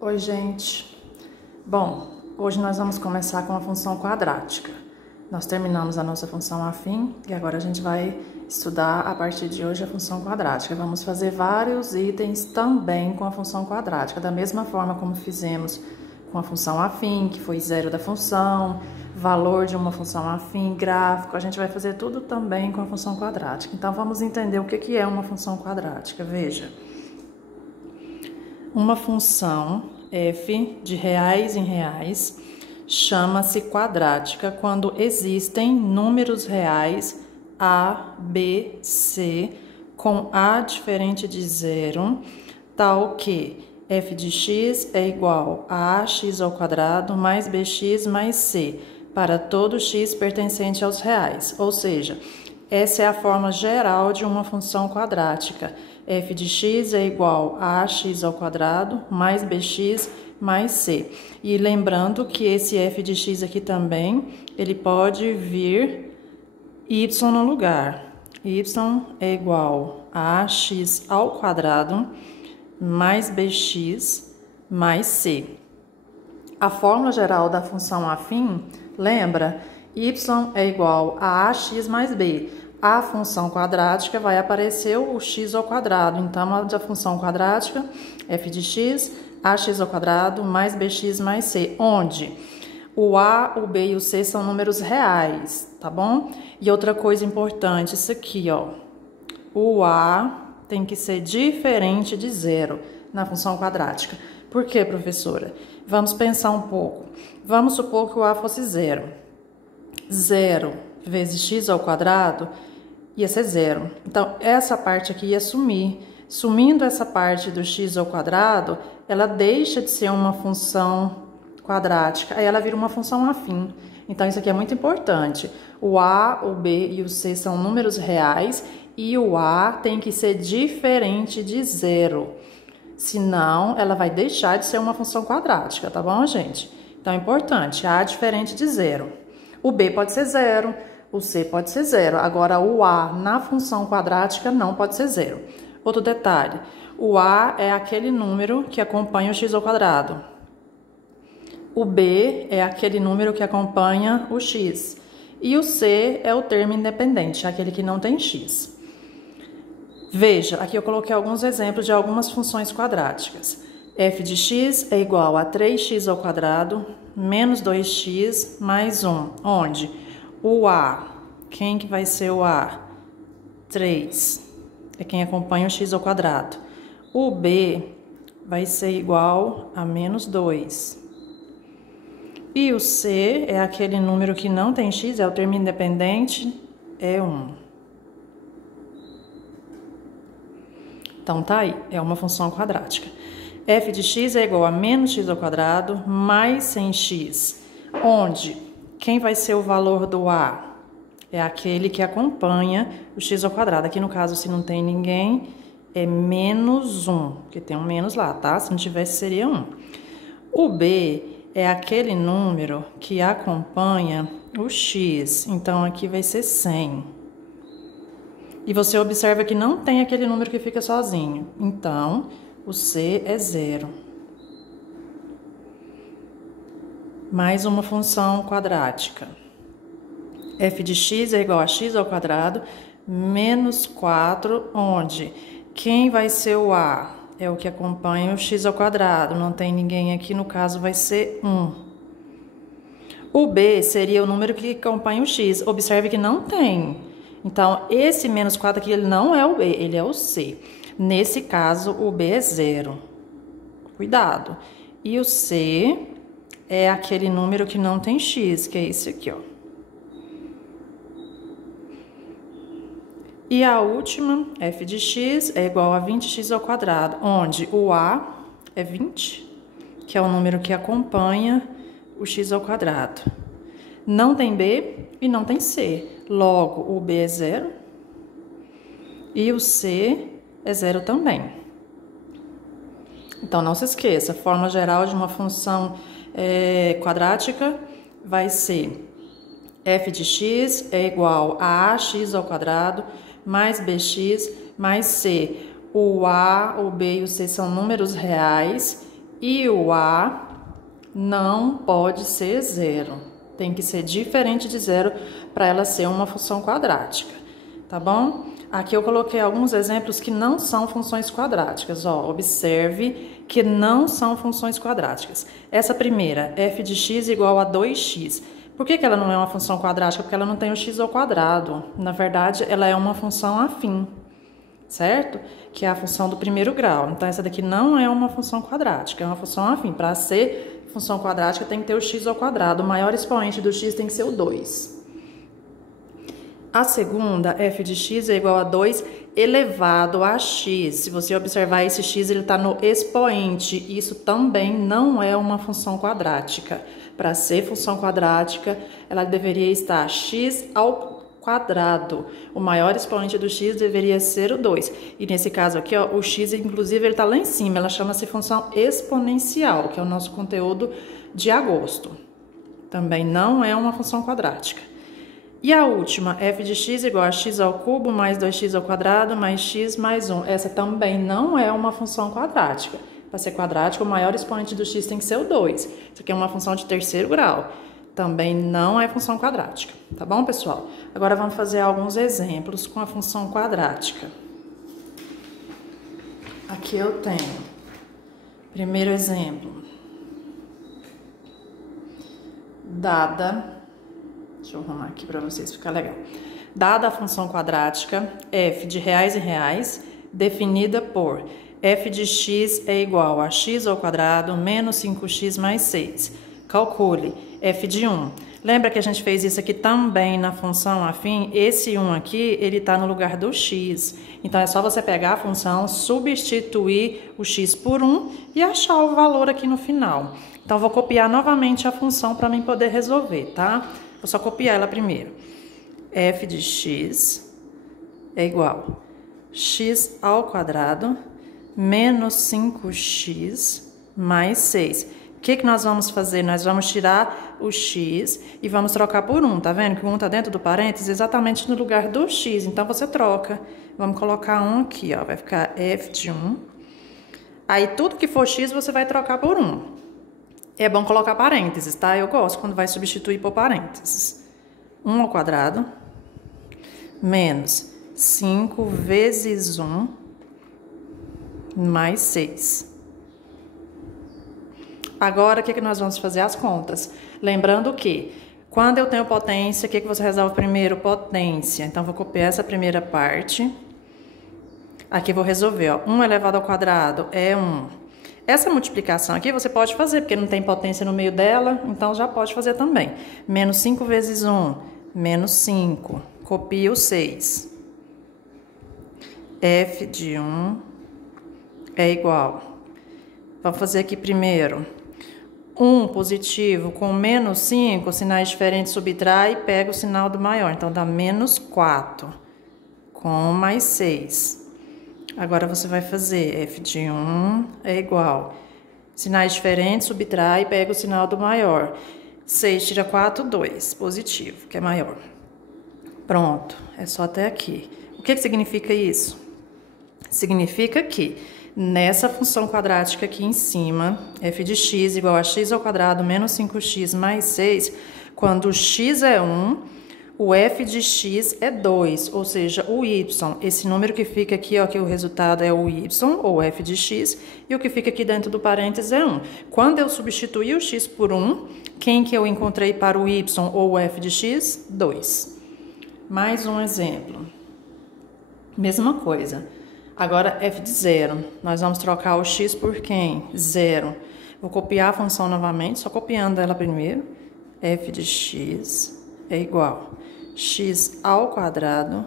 Oi, gente. Bom, hoje nós vamos começar com a função quadrática. Nós terminamos a nossa função afim e agora a gente vai estudar a partir de hoje a função quadrática. Vamos fazer vários itens também com a função quadrática, da mesma forma como fizemos com a função afim, que foi zero da função, valor de uma função afim, gráfico. A gente vai fazer tudo também com a função quadrática. Então, vamos entender o que é uma função quadrática. Veja. Uma função f de reais em reais chama-se quadrática quando existem números reais a, b, c com a diferente de zero, tal que f de x é igual a ax ao quadrado mais bx mais c para todo x pertencente aos reais. Ou seja, essa é a forma geral de uma função quadrática. F de x é igual a ax ao quadrado mais bx mais c. E lembrando que esse f de x aqui também, ele pode vir y no lugar. Y é igual a ax ao quadrado mais bx mais c. A fórmula geral da função afim, lembra? Y é igual a ax mais b. A função quadrática vai aparecer o x ao quadrado. Então, a função quadrática, f de x, ax ao quadrado mais bx mais c, onde o a, o b e o c são números reais, tá bom? E outra coisa importante, isso aqui, ó. O a tem que ser diferente de zero na função quadrática. Por quê, professora? Vamos pensar um pouco. Vamos supor que o a fosse zero. Zero vezes x ao quadrado ia ser zero. Então, essa parte aqui ia sumir. Sumindo essa parte do x ao quadrado, ela deixa de ser uma função quadrática, aí ela vira uma função afim. Então, isso aqui é muito importante. O a, o b e o c são números reais e o a tem que ser diferente de zero. Senão, ela vai deixar de ser uma função quadrática, tá bom, gente? Então, é importante, a diferente de zero. O b pode ser zero, o c pode ser zero. Agora, o a na função quadrática não pode ser zero. Outro detalhe, o a é aquele número que acompanha o x ao quadrado. O b é aquele número que acompanha o x. E o c é o termo independente, aquele que não tem x. Veja, aqui eu coloquei alguns exemplos de algumas funções quadráticas. F de x é igual a 3x ao quadrado menos 2x mais 1, onde o a, quem que vai ser o a? 3, é quem acompanha o x ao quadrado. O b vai ser igual a menos 2. E o c é aquele número que não tem x, é o termo independente, é 1. Então, tá aí, é uma função quadrática. F de x é igual a menos x ao quadrado mais 100x, onde quem vai ser o valor do a? É aquele que acompanha o x ao quadrado. Aqui no caso, se não tem ninguém, é menos 1, porque tem um menos lá, tá? Se não tivesse, seria 1. O b é aquele número que acompanha o x, então aqui vai ser 100. E você observa que não tem aquele número que fica sozinho. Então, o c é 0. Mais uma função quadrática. F de x é igual a x ao quadrado menos 4, onde quem vai ser o a? É o que acompanha o x ao quadrado. Não tem ninguém aqui, no caso vai ser 1. O b seria o número que acompanha o x. Observe que não tem. Então, esse menos 4 aqui, ele não é o b, ele é o c. Nesse caso, o b é 0. Cuidado. E o c é aquele número que não tem x, que é esse aqui, ó. E a última, f de x é igual a 20x ao quadrado, onde o a é 20, que é o número que acompanha o x ao quadrado. Não tem b e não tem c. Logo, o b é 0 e o c é 0 também. Então, não se esqueça, a forma geral de uma função quadrática vai ser f de x é igual a ax ao quadrado mais bx mais c. O a, o b e o c são números reais E o A não pode ser zero. Tem que ser diferente de zero para ela ser uma função quadrática, tá bom? Aqui eu coloquei alguns exemplos que não são funções quadráticas, ó. Observe que não são funções quadráticas. Essa primeira, f de x igual a 2x. Por que ela não é uma função quadrática? Porque ela não tem o x ao quadrado. Na verdade, ela é uma função afim, certo? Que é a função do primeiro grau. Então, essa daqui não é uma função quadrática, é uma função afim. Para ser função quadrática, tem que ter o x ao quadrado. O maior expoente do x tem que ser o 2. A segunda, f de x é igual a 2 elevado a x. Se você observar, esse x ele está no expoente. Isso também não é uma função quadrática. Para ser função quadrática, ela deveria estar x ao quadrado. O maior expoente do x deveria ser o 2. E nesse caso aqui, ó, o x, inclusive, ele está lá em cima. Ela chama-se função exponencial, que é o nosso conteúdo de agosto. Também não é uma função quadrática. E a última, f de x igual a x ao cubo mais 2x ao quadrado mais x mais 1. Essa também não é uma função quadrática. Para ser quadrática, o maior expoente do x tem que ser o 2. Isso aqui é uma função de terceiro grau. Também não é função quadrática. Tá bom, pessoal? Agora vamos fazer alguns exemplos com a função quadrática. Aqui eu tenho. Primeiro exemplo. Deixa eu arrumar aqui para vocês ficar legal. Dada a função quadrática f de reais em reais, definida por f de x é igual a x ao quadrado menos 5x mais 6. Calcule f de 1. Lembra que a gente fez isso aqui também na função afim? Esse 1 aqui, ele está no lugar do x. Então, é só você pegar a função, substituir o x por 1 e achar o valor aqui no final. Então, vou copiar novamente a função para mim poder resolver, tá? Vou só copiar ela primeiro. f de x é igual a x ao quadrado menos 5x mais 6. O que nós vamos fazer? Nós vamos tirar o x e vamos trocar por 1. Tá vendo que o 1 está dentro do parênteses exatamente no lugar do x. Então, você troca. Vamos colocar 1 aqui, ó. Vai ficar f de 1. Aí, tudo que for x, você vai trocar por 1. É bom colocar parênteses, tá? Eu gosto quando vai substituir por parênteses. 1 ao quadrado menos 5 vezes 1 mais 6. Agora, o que nós vamos fazer? As contas. Lembrando que, quando eu tenho potência, o que você resolve primeiro? Potência. Então, vou copiar essa primeira parte. Aqui vou resolver, ó. 1 elevado ao quadrado é 1. Essa multiplicação aqui você pode fazer, porque não tem potência no meio dela, então já pode fazer também. Menos 5 vezes 1, menos 5. Copia o 6. f de 1 é igual. Vamos fazer aqui primeiro. 1 positivo com menos 5, sinais diferentes subtrai e pega o sinal do maior. Então, dá menos 4 com mais 6. Agora, você vai fazer f de 1 é igual. Sinais diferentes, subtrai e pega o sinal do maior. 6 tira 4, 2. Positivo, que é maior. Pronto, é só até aqui. O que significa isso? Significa que nessa função quadrática aqui em cima, f de x igual a x ao quadrado menos 5x mais 6, quando x é 1... o f de x é 2, ou seja, o y, esse número que fica aqui, ó, que o resultado é o y, ou f de x, e o que fica aqui dentro do parênteses é 1. Quando eu substituir o x por 1, quem que eu encontrei para o y ou o f de x? 2. Mais um exemplo. Mesma coisa. Agora, f de 0. Nós vamos trocar o x por quem? 0. Vou copiar a função novamente, só copiando ela primeiro. f de x é igual x ao quadrado,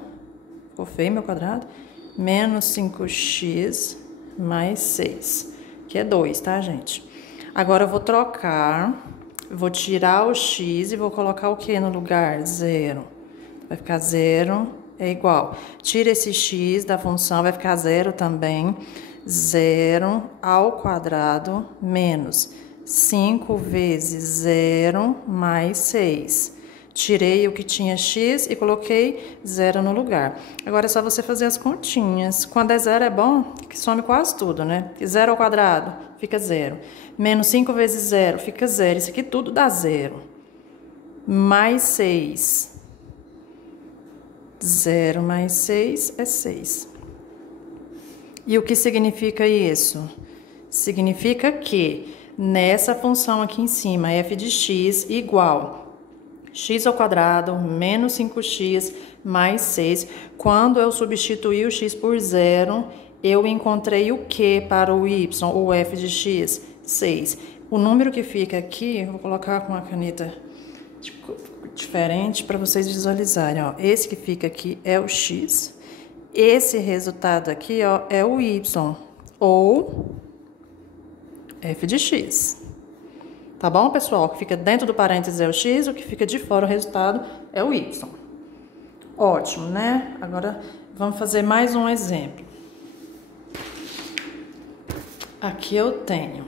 ficou feio meu quadrado, menos 5x mais 6, que é 2, tá, gente? Agora, eu vou trocar, vou tirar o x e vou colocar o que no lugar? 0. Vai ficar 0 é igual. Tira esse x da função, vai ficar 0 também. 0 ao quadrado menos 5 vezes 0 mais 6. Tirei o que tinha x e coloquei 0 no lugar. Agora é só você fazer as continhas. Quando é 0 é bom, que some quase tudo, né? 0 ao quadrado fica 0. Menos 5 vezes 0 fica 0. Isso aqui tudo dá 0. Mais 6. 0 mais 6 é 6. E o que significa isso? Significa que nessa função aqui em cima, f de x igual x ao quadrado menos 5x mais 6. Quando eu substituir o x por 0, eu encontrei o que para o y, ou f de x? 6. O número que fica aqui, eu vou colocar com uma caneta diferente para vocês visualizarem. Ó. Esse que fica aqui é o x. Esse resultado aqui, ó, é o y, ou f de x. Tá bom, pessoal? O que fica dentro do parênteses é o x, o que fica de fora, o resultado, é o y. Ótimo, né? Agora, vamos fazer mais um exemplo. Aqui eu tenho.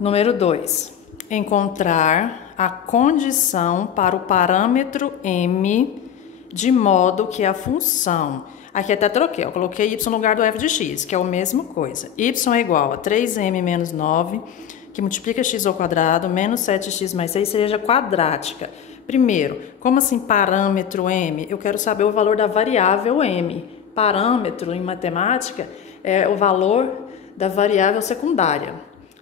Número 2. Encontrar a condição para o parâmetro m de modo que a função... Aqui até troquei, eu coloquei y no lugar do f de x, que é a mesma coisa. Y é igual a 3m menos 9... que multiplica x ao quadrado, menos 7x mais 6, seja quadrática. Primeiro, como assim parâmetro m? Eu quero saber o valor da variável m. Parâmetro, em matemática, é o valor da variável secundária,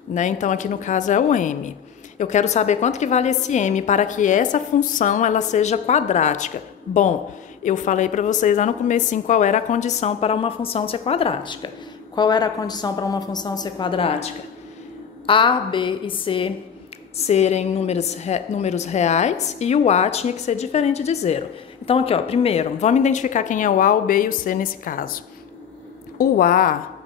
né? Então, aqui no caso é o m. Eu quero saber quanto que vale esse m para que essa função ela seja quadrática. Bom, eu falei para vocês lá no comecinho qual era a condição para uma função ser quadrática. Qual era a condição para uma função ser quadrática? A, B e C serem números reais e o A tinha que ser diferente de 0. Então, aqui, ó, primeiro, vamos identificar quem é o A, o B e o C nesse caso. O A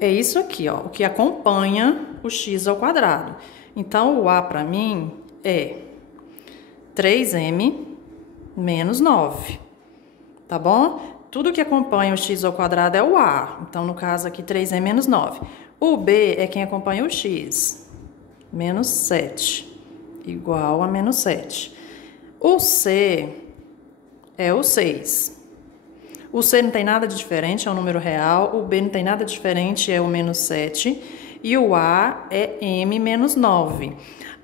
é isso aqui, ó, o que acompanha o x ao quadrado. Então, o A para mim é 3m menos 9, tá bom? Tudo que acompanha o x ao quadrado é o A. Então, no caso aqui, 3m menos 9. O B é quem acompanha o x, menos 7, igual a menos 7. O C é o 6. O C não tem nada de diferente, é um número real. O B não tem nada de diferente, é o menos 7. E o A é m menos 9.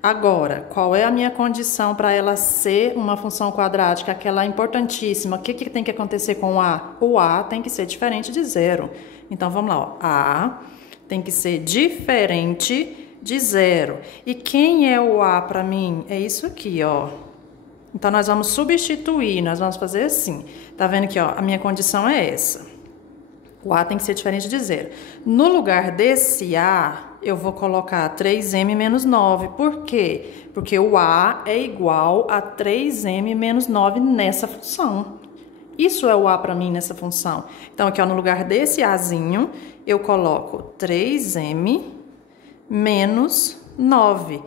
Agora, qual é a minha condição para ela ser uma função quadrática? Aquela importantíssima. O que tem que acontecer com o A? O A tem que ser diferente de 0. Então, vamos lá. Ó. A tem que ser diferente de 0. E quem é o A para mim? É isso aqui, ó. Então, nós vamos substituir, nós vamos fazer assim. Tá vendo aqui, ó? A minha condição é essa. O A tem que ser diferente de 0. No lugar desse A, eu vou colocar 3m menos 9. Por quê? Porque o A é igual a 3m menos 9 nessa função. Isso é o A para mim nessa função. Então, aqui, ó, no lugar desse Azinho, eu coloco 3m menos 9.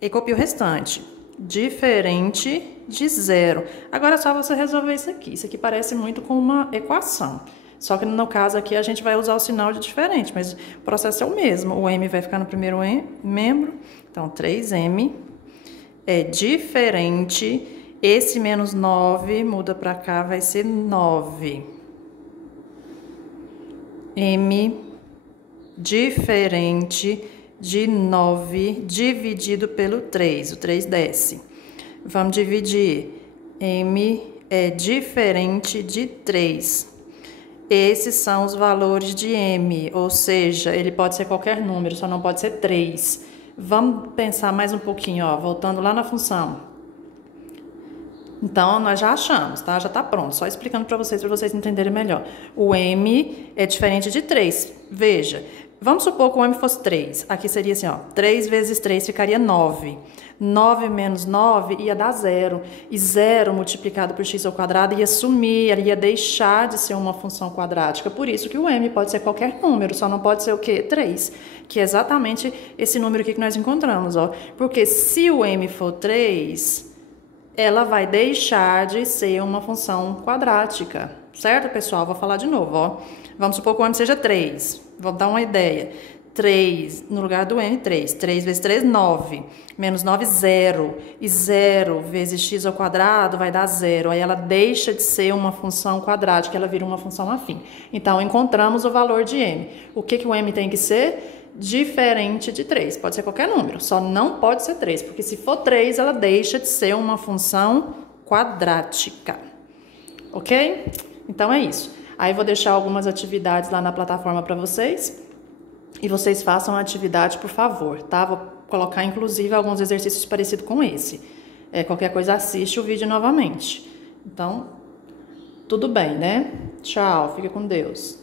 E copio o restante. Diferente de 0. Agora é só você resolver isso aqui. Isso aqui parece muito com uma equação. Só que no caso aqui a gente vai usar o sinal de diferente, mas o processo é o mesmo. O m vai ficar no primeiro membro. Então, 3m é diferente. Esse menos 9 muda para cá, vai ser 9. M diferente de 9 dividido pelo 3. O 3 desce. Vamos dividir. M é diferente de 3. Esses são os valores de m, ou seja, ele pode ser qualquer número, só não pode ser 3. Vamos pensar mais um pouquinho, ó, voltando lá na função. Então, nós já achamos, tá? Já tá pronto, só explicando para vocês entenderem melhor. O m é diferente de 3. Veja, vamos supor que o m fosse 3. Aqui seria assim, ó, 3 vezes 3 ficaria 9. 9 menos 9 ia dar 0. E 0 multiplicado por x ao quadrado ia sumir, ia deixar de ser uma função quadrática. Por isso que o m pode ser qualquer número, só não pode ser o quê? 3. Que é exatamente esse número aqui que nós encontramos, ó. Porque se o m for 3... ela vai deixar de ser uma função quadrática, certo, pessoal? Vou falar de novo, ó. Vamos supor que o m seja 3. Vou dar uma ideia. 3, no lugar do m, 3. 3 vezes 3, 9. Menos 9, 0. E 0 vezes x ao quadrado vai dar 0. Aí ela deixa de ser uma função quadrática, ela vira uma função afim. Então, encontramos o valor de m. O que o m tem que ser? Diferente de 3. Pode ser qualquer número, só não pode ser 3. Porque se for 3, ela deixa de ser uma função quadrática. Ok? Então, é isso. Aí, vou deixar algumas atividades lá na plataforma para vocês. E vocês façam a atividade, por favor, tá? Vou colocar, inclusive, alguns exercícios parecidos com esse. Qualquer coisa, assiste o vídeo novamente. Então, tudo bem, né? Tchau, fica com Deus.